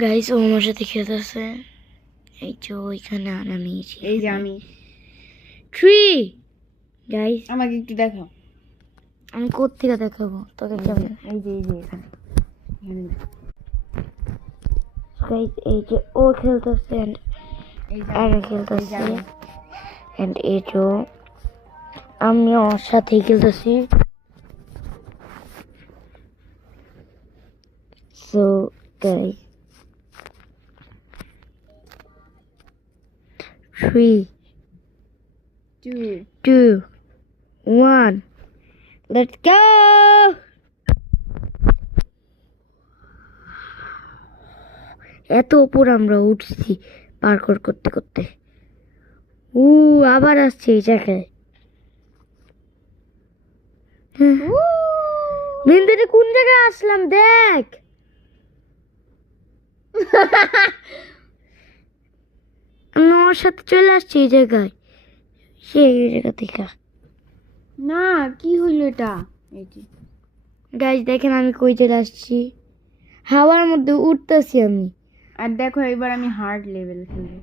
Guys ও আমার সাথে খেলতেছে। এই যে ওইখানে আর আমি এই যে আমি 3 গাইস আমাকে একটু দেখাও। আমি কোত্থেকে দেখাবো তোকে কেমন? এই যে এখানে গাইস এই যে ও খেলতেছে and এই যে আমি খেলতেছি and এই যে আমি ওর সাথে খেলতেছি। So guys 3 2 2 1 let's go. এত উপর আমরা উঠছি পার্কর করতে করতে। আবার আসছে এই জায়গায়। বিন্দুতে কোন জায়গায় আসলাম দেখ। আমি ওর সাথে চলে আসছি এই জায়গায়, সেই জায়গা থেকে। না কি হইলো এটা? এই যে গাইস দেখেন আমি কই চলে আসছি, হাওয়ার মধ্যে উঠতেছি আমি। আর দেখো এবার আমি হার্ড লেভেল খেলবো।